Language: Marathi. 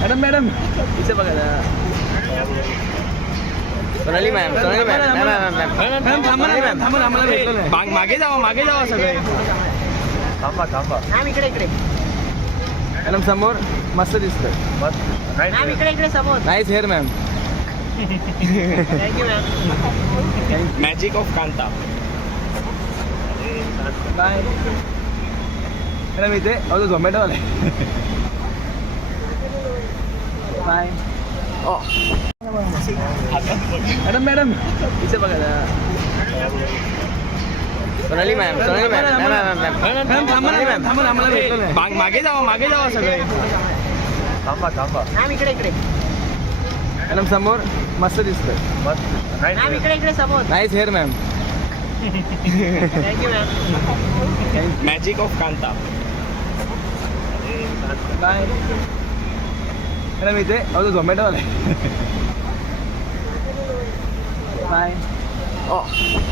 मॅडम मॅडम इथे बघा ना. Sonali ma'am Sonali ma'am ma'am थांबा ना मॅम, थांबा ना, आम्हाला भेटलं नाही. मागे जावा सगळे. थांबा थांबा मॅम इकडे मॅडम समोर मस्त दिसतंय. मॅम इकडे समोर. Nice hair ma'am. Thank you ma'am. Magic of Kanta. Bye madam. इथे अहो झोमॅटो आले. बाय. मॅडम मॅडम इथे बघा ना. Sonali ma'am Sonali ma'am ma'am थांबा ना मॅम, थांबा ना, आम्हाला भेटलं नाही. मागे जावा सगळे. थांबा थांबा मॅम इकडे मॅडम समोर मस्त दिसतंय. मॅम इकडे समोर. Nice hair ma'am. Thank you ma'am. Magic of Kanta. Bye madam. इथे अहो झोमॅटो आले. बाय.